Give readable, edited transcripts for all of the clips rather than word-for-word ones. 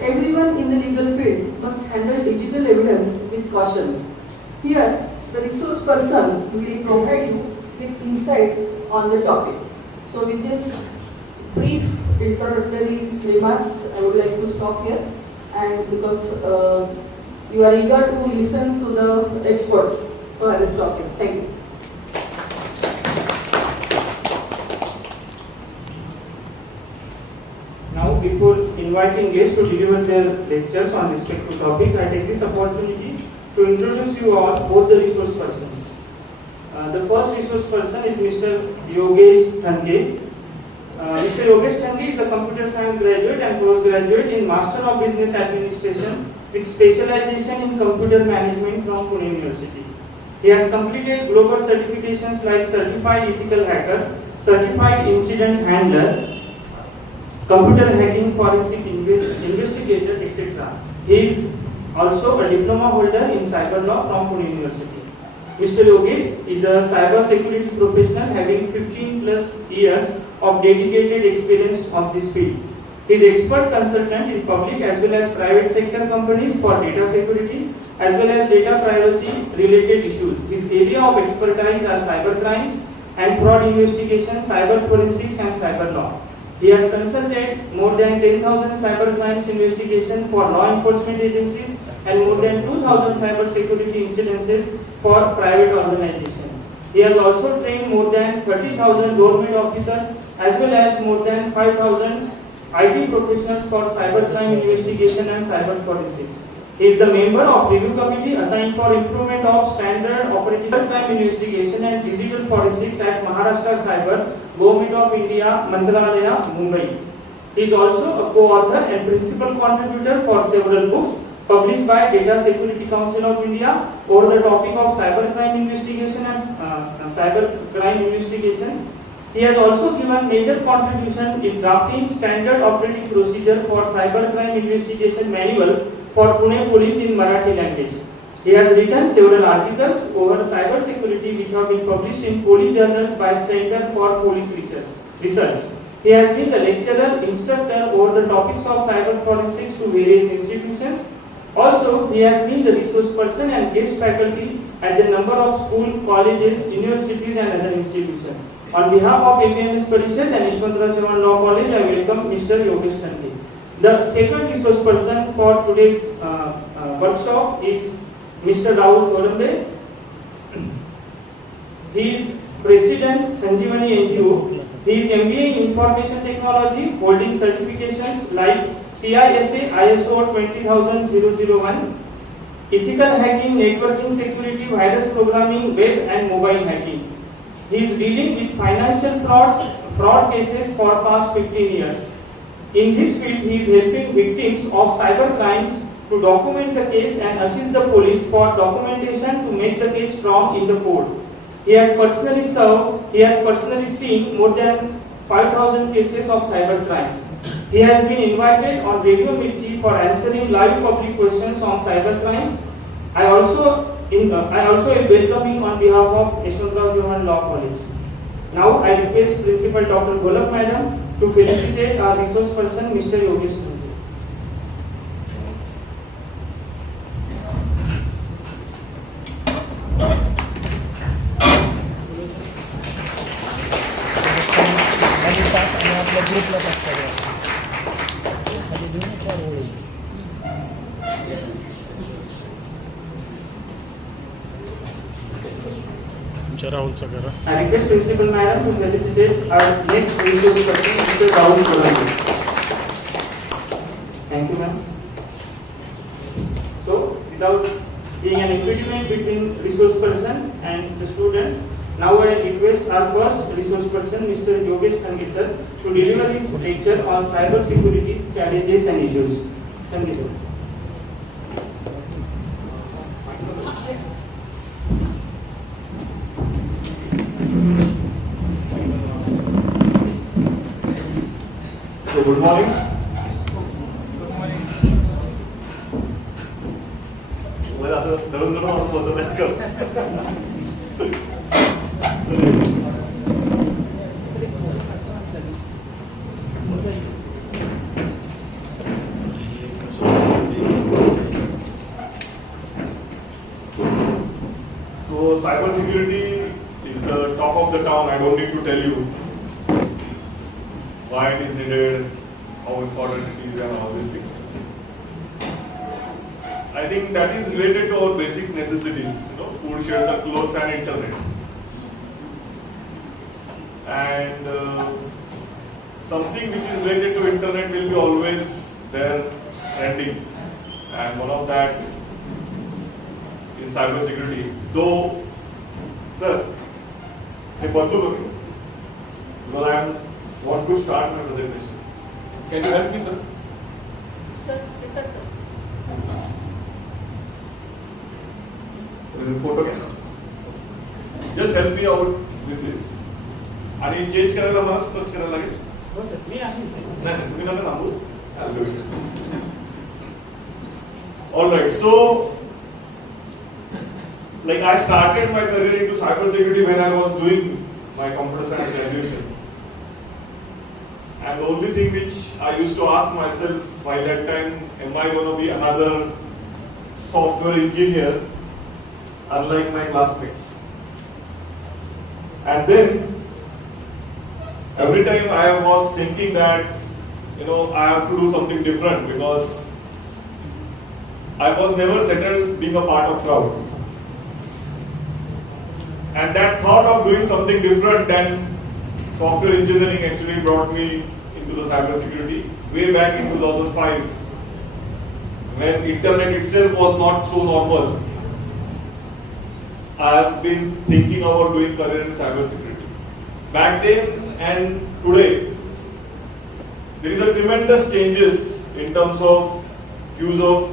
Everyone in the legal field must handle digital evidence with caution. Here, the resource person will provide you with insight on the topic. So with this brief introductory remarks, I would like to stop here, and because you are eager to listen to the experts, so I will stop here. Thank you. Now, before inviting guests to deliver their lectures on respective topic, I take this opportunity to introduce you all both the resource persons. The first resource person is Mr. Yogesh Thange. Mr. Yogesh Thange is a computer science graduate and postgraduate in Master of Business Administration with specialization in computer management from Pune University. He has completed global certifications like Certified Ethical Hacker, Certified Incident Handler, Computer Hacking Forensic Investigator, etc. He is also a diploma holder in cyber law from Pune University. Mr. Yogesh is a cyber security professional having 15 plus years of dedicated experience on this field. He is expert consultant in public as well as private sector companies for data security as well as data privacy related issues. His area of expertise are cyber crimes and fraud investigation, cyber forensics and cyber law. He has consulted more than 10,000 cyber crimes investigation for law enforcement agencies and more than 2,000 cyber security incidences for private organizations. He has also trained more than 30,000 government officers as well as more than 5,000 IT professionals for cyber crime investigation and cyber forensics. He is the member of review committee assigned for improvement of standard operating crime investigation and digital forensics at Maharashtra Cyber, Government of India, Mantralaya, Mumbai. He is also a co-author and principal contributor for several books published by Data Security Council of India over the topic of cyber crime investigation and cyber crime investigation. He has also given major contribution in drafting standard operating procedure for cyber crime investigation manual for Pune Police in Marathi language. He has written several articles over cyber security which have been published in police journals by Center for Police Research. He has been the lecturer, instructor over the topics of cyber forensics to various institutions. Also, he has been the resource person and guest faculty at the number of school, colleges, universities and other institutions. On behalf of APMS Parishad and Jeevan Law College, I welcome Mr. Yogesh Thange. The second resource person for today's workshop is Mr. Rahul Tholambe. He is President Sanjeevani NGO. He is MBA in Information Technology, holding certifications like CISA ISO 20001, Ethical Hacking, Networking Security, Virus Programming, Web and Mobile Hacking. He is dealing with financial fraud cases for past 15 years. In this field, he is helping victims of cyber crimes to document the case and assist the police for documentation to make the case strong in the court. He has personally seen more than 5,000 cases of cyber crimes. He has been invited on Radio Mirchi for answering live public questions on cyber crimes. I also welcome him on behalf of Jeevan Law College. Now I request Principal Dr. Golab Madam to felicitate our resource person, Mr. Yogesh Thange. I request Principal Madam to felicitate our next resource person, Mr. Rahul Tholambe. Thank you, ma'am. So, without being an impediment between resource person and the students, now I request our first resource person, Mr. Yogesh Thange sir, to deliver his lecture on cyber security challenges and issues. Thank you, sir. So good morning. मला असं धरून धरून माणूस बसत आहे का? So cyber security is the top of the town. I don't need to tell you why it is needed, how important it is, and all these things. I think that is related to our basic necessities, food, shelter, clothes, and internet. And something which is related to internet will be always there trending, and one of that is cyber security. Though, sir, I because I want to start my presentation. Can you help me, sir? Sir, sir. Photo घ्या. Just help me out with this. आणि change करायला मला touch करायला लागेल. हो sir, मी आहे. नाही तुम्ही नका थांबू. All right, so like I started my career into cybersecurity when I was doing my computer science graduation. And the only thing which I used to ask myself by that time, am I going to be another software engineer unlike my classmates? And then every time I was thinking that I have to do something different because I was never settled being a part of crowd. And that thought of doing something different than software engineering actually brought me into the cyber security way back in 2005 when internet itself was not so normal. I have been thinking about doing career in cyber security. Back then and today, there is a tremendous changes in terms of use of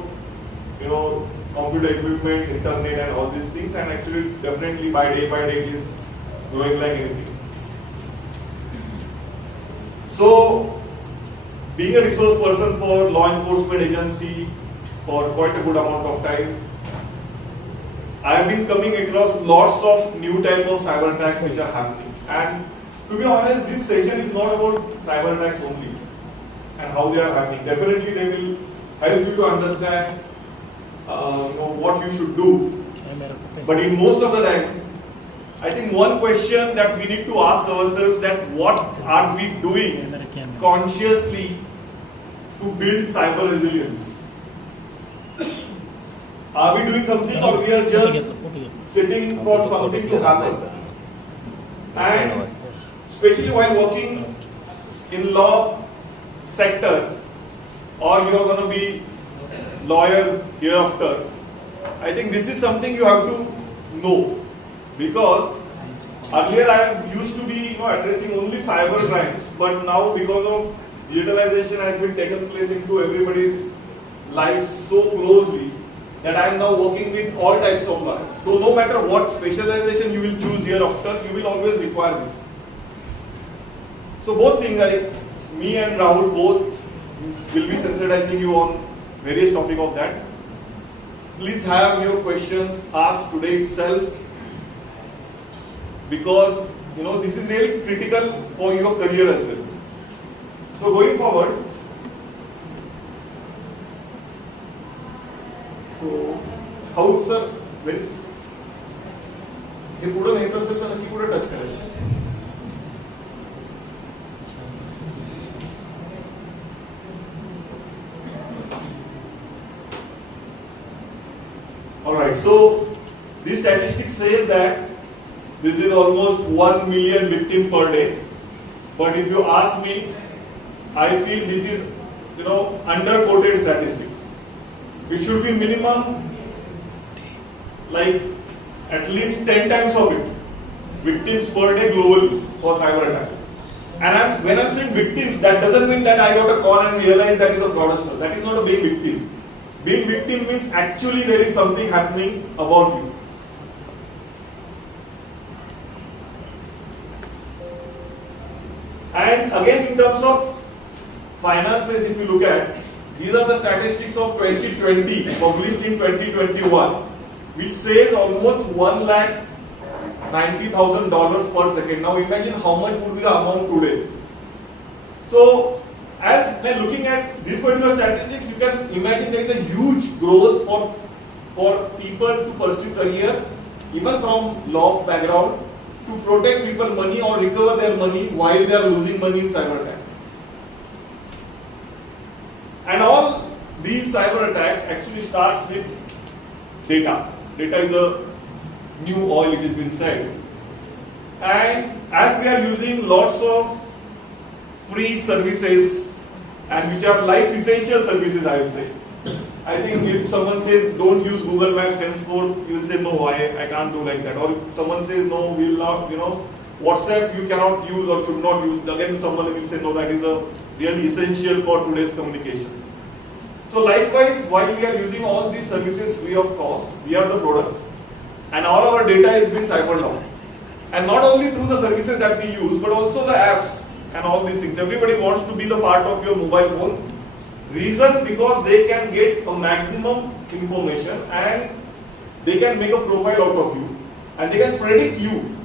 computer equipments, internet, and all these things, and actually definitely by day it is growing like anything. So, being a resource person for law enforcement agency for quite a good amount of time, I have been coming across lots of new type of cyber attacks which are happening. And to be honest, this session is not about cyber attacks only and how they are happening. Definitely they will help you to understand what you should do. But in most of the time, I think one question that we need to ask ourselves that what are we doing consciously to build cyber resilience? Are we doing something or we are just sitting for something to happen? And especially while working in law sector, or you are going to be lawyer hereafter, I think this is something you have to know, because earlier I used to be addressing only cyber crimes, but now because of digitalization has been taken place into everybody's lives so closely that I am now working with all types of lawyers. So no matter what specialization you will choose hereafter, you will always require this. So both things, like me and Rahul both will be sensitizing you on various topic of that. Please have your questions asked today itself, because this is really critical for your career as well. So going forward, so how sir, where is हे पुढे न्यायचं असेल तर नक्की कुठे touch करायला? Alright, so this statistic says that this is almost 1 million victims per day. But if you ask me, I feel this is under-quoted statistics. It should be minimum like at least 10 times of it. Victims per day globally for cyber attack. And when I'm saying victims, that doesn't mean that I got a call and realized that is a fraudster. That is not a being victim. Being victim means actually there is something happening about you. And again, in terms of finances, if you look at, these are the statistics of 2020 published in 2021, which says almost $1,90,000 per second. Now imagine how much would be the amount today. So as by looking at these particular strategies, you can imagine there is a huge growth for people to pursue career, even from law background, to protect people money or recover their money while they are losing money in cyber attack. And all these cyber attacks actually starts with data. Data is a new oil, it has been said. And as we are using lots of free services and which are life essential services, I will say. I think if someone says don't use Google Maps henceforth, you will say no, I can't do like that. Or if someone says no, we will not, WhatsApp you cannot use or should not use, again someone will say no, that is a really essential for today's communication. So likewise, while we are using all these services free of cost, we are the product. And all our data is being ciphered out. And not only through the services that we use, but also the apps and all these things. Everybody wants to be the part of your mobile phone. Reason because they can get a maximum information and they can make a profile out of you. And they can predict you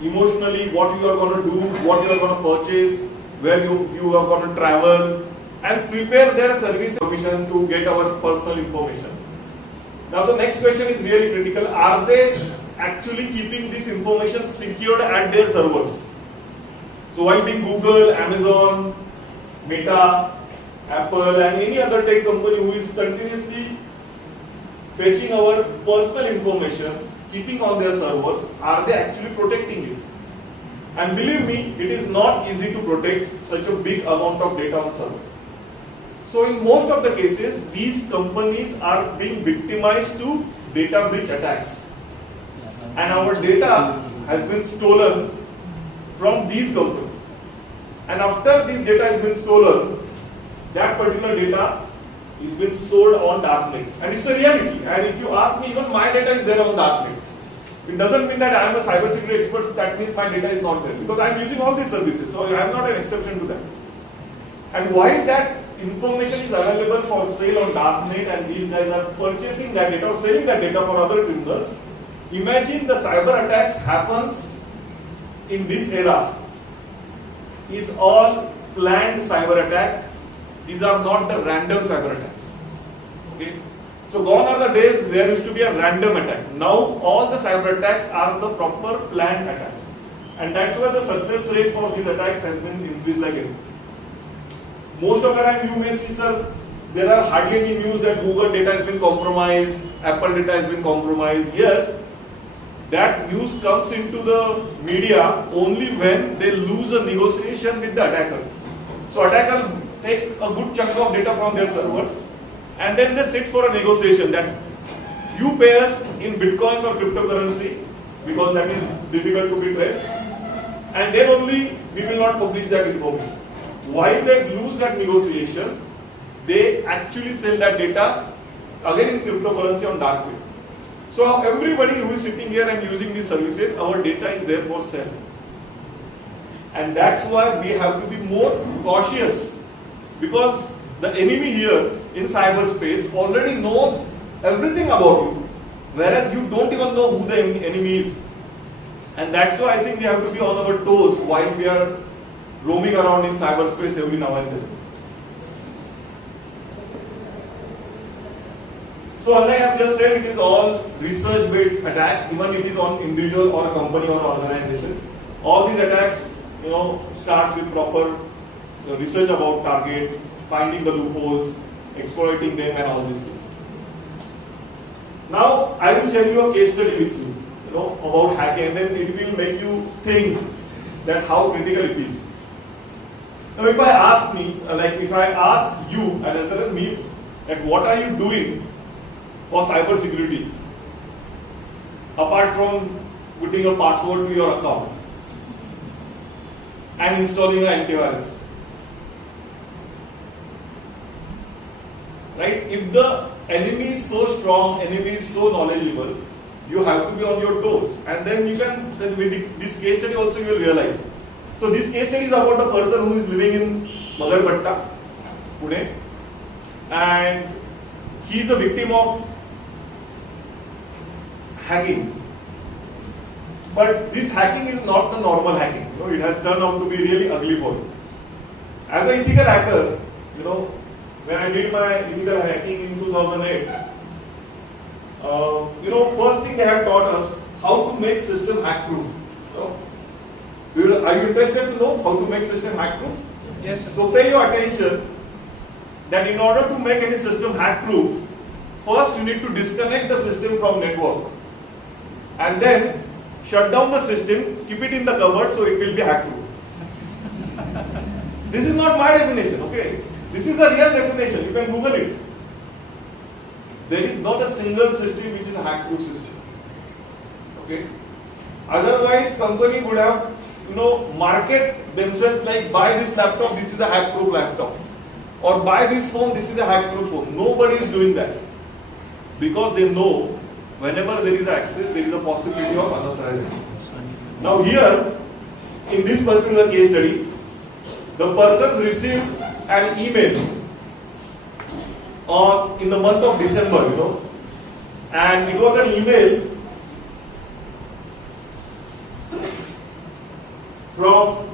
emotionally, what you are going to do, what you are going to purchase, where you are going to travel, and prepare their service information to get our personal information. Now the next question is really critical. Are they actually keeping this information secured at their servers? So while being Google, Amazon, Meta, Apple and any other tech company who is continuously fetching our personal information, keeping on their servers, are they actually protecting it? And believe me, it is not easy to protect such a big amount of data on server. So in most of the cases, these companies are being victimized to data breach attacks. And our data has been stolen from these companies. And after this data has been stolen, that particular data is being sold on darknet. And it's a reality. And if you ask me, even my data is there on darknet. It doesn't mean that I am a cybersecurity expert, that means my data is not there. Because I am using all these services, so I am not an exception to that. And while that information is available for sale on darknet and these guys are purchasing that data or selling that data for other criminals, imagine the cyber attacks happens in this era is all planned cyber attack. These are not the random cyber attacks. Okay? So gone are the days where there used to be a random attack. Now all the cyber attacks are the proper planned attacks. And that's why the success rate for these attacks has been increased like anything. Most of the time you may see, sir, there are hardly any news that Google data has been compromised, Apple data has been compromised. Yes, that news comes into the media only when they lose a negotiation with the attacker. So attacker take a good chunk of data from their servers and then they sit for a negotiation that you pay us in bitcoins or cryptocurrency because that is difficult to be traced, and then only we will not publish that information. While they lose that negotiation, they actually sell that data again in cryptocurrency on dark web. So everybody who is sitting here and using these services, our data is there for sale. And that's why we have to be more cautious, because the enemy here in cyberspace already knows everything about you, whereas you don't even know who the enemy is. And that's why I think we have to be on our toes while we are roaming around in cyberspace every now and then. So like I have just said, it is all research-based attacks, even it is on individual or a company or an organization. All these attacks, starts with proper research about target, finding the loopholes, exploiting them, and all these things. Now I will share you a case study with you, about hacking, and then it will make you think that how critical it is. Now if I ask you, and as well as me, that what are you doing for cyber security, apart from putting a password to your account and installing an antivirus? Right? If the enemy is so strong, enemy is so knowledgeable, you have to be on your toes. And then you can, with this case study also you will realize. So this case study is about a person who is living in Magarpatta, Pune, and he is a victim of hacking. But this hacking is not the normal hacking. It has turned out to be really ugly for him. As an ethical hacker, when I did my ethical hacking in 2008, first thing they had taught us how to make system hack proof. Are you interested to know how to make system hack proof? Yes, sir. So pay your attention that in order to make any system hack proof, first you need to disconnect the system from network and then shut down the system, keep it in the cupboard so it will be hack proof. This is not my definition, okay? This is a real definition, you can Google it. There is not a single system which is a hack proof system. Okay? Otherwise, company would have, market themselves like, buy this laptop, this is a hack proof laptop. Or buy this phone, this is a hack proof phone. Nobody is doing that. Because they know whenever there is access, there is a possibility of unauthorized access. Now here, in this particular case study, the person received an email in the month of December, and it was an email from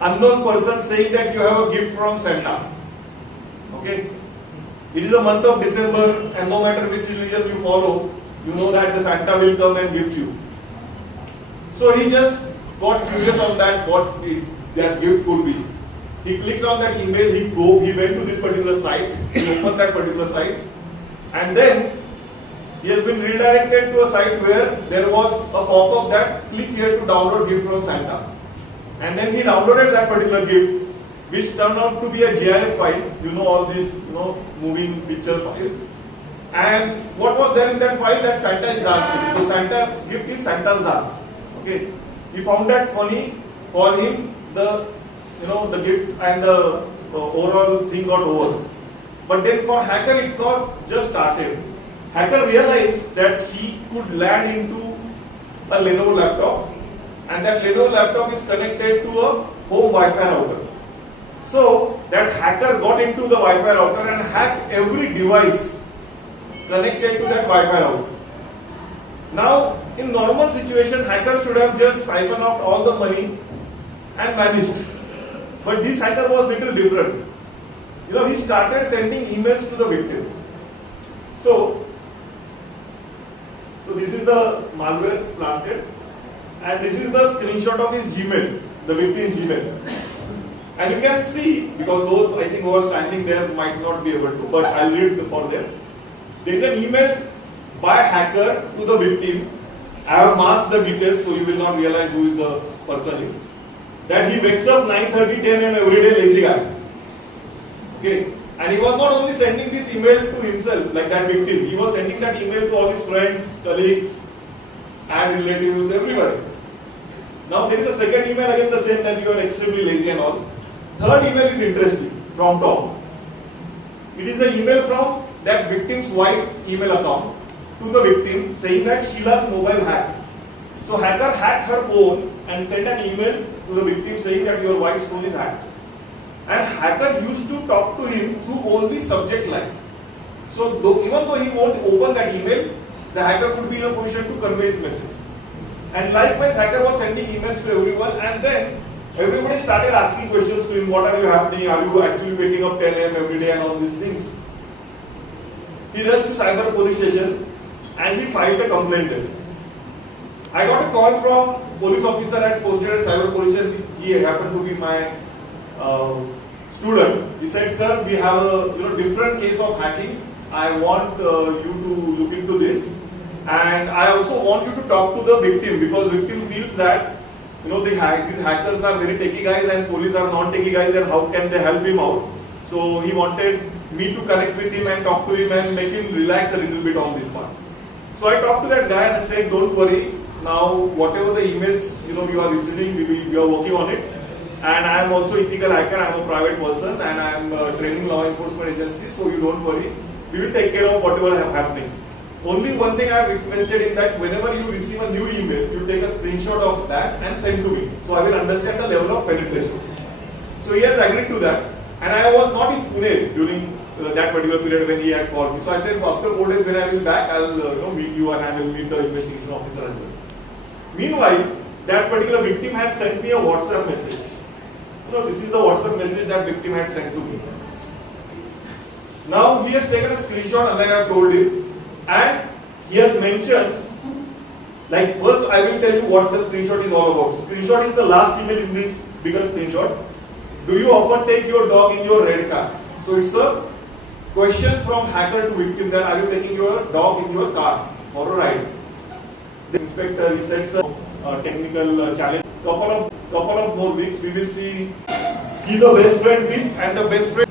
unknown person saying that you have a gift from Santa. Okay? It is the month of December, and no matter which religion you follow, you know that the Santa will come and gift you. So he just got curious on that, what that gift could be. He clicked on that email, he went to this particular site, he opened that particular site, and then he has been redirected to a site where there was a pop-up that click here to download gift from Santa. And then he downloaded that particular gift, which turned out to be a GIF file, all these, moving picture files. And what was there in that file? That Santa is dancing. So Santa's gift is Santa's dance. Okay. He found that funny. For him, the gift and the overall thing got over. But then for hacker, it got just started. Hacker realized that he could land into a Lenovo laptop, and that Lenovo laptop is connected to a home Wi-Fi router. So that hacker got into the Wi-Fi router and hacked every device connected to that Wi-Fi router. Now, in normal situation, hacker should have just siphoned out all the money and vanished. But this hacker was little different. He started sending emails to the victim. So this is the malware planted, and this is the screenshot of his Gmail, the victim's Gmail. And you can see, because those I think who are standing there might not be able to, but I'll read for them. There is an email by hacker to the victim. I have masked the details so you will not realize who is the person is. That he wakes up 9:30, 10 a.m. every day, lazy guy. Okay. And he was not only sending this email to himself, like that victim, he was sending that email to all his friends, colleagues, and relatives, everybody. Now there is a second email again the same, that you are extremely lazy and all. Third email is interesting, from Tom. It is an email from that victim's wife email account to the victim saying that Sheila's mobile hacked. So hacker hacked her phone and sent an email to the victim saying that your wife's phone is hacked. And hacker used to talk to him through only subject line. So even though he won't open that email, the hacker could be in a position to convey his message. And likewise, hacker was sending emails to everyone, and then everybody started asking questions to him. What are you happening? Are you actually waking up 10 a.m. every day and all these things? He rushed to cyber police station and he filed a complaint there. I got a call from police officer at posted at cyber police station. He happened to be my student. He said, sir, we have a different case of hacking. I want you to look into this, and I also want you to talk to the victim, because victim feels that these hackers are very techie guys and police are non-techie guys, and how can they help him out? So he wanted me to connect with him and talk to him and make him relax a little bit on this part. So I talked to that guy and I said, don't worry. Now whatever the emails you are receiving, we are working on it. And I am also ethical hacker. I am a private person and I am training law enforcement agencies. So you don't worry. We will take care of whatever is happening. Only one thing I have requested in that whenever you receive a new email, you take a screenshot of that and send to me. So I will understand the level of penetration. So he has agreed to that. And I was not in Pune during that particular period when he had called me. So I said, after 4 days when I will back, I will meet you and I will meet the investigation officer as well. Meanwhile, that particular victim has sent me a WhatsApp message. no, this is the WhatsApp message that victim had sent to me. Now he has taken a screenshot, as I have told him, and he has mentioned, like first I will tell you what the screenshot is all about. Screenshot is the last email in this bigger screenshot. Do you often take your dog in your red car? So it's a question from hacker to victim that are you taking your dog in your car for a ride? The inspector, he sets a technical challenge. Couple of more weeks we will see he's a best friend with and the best friend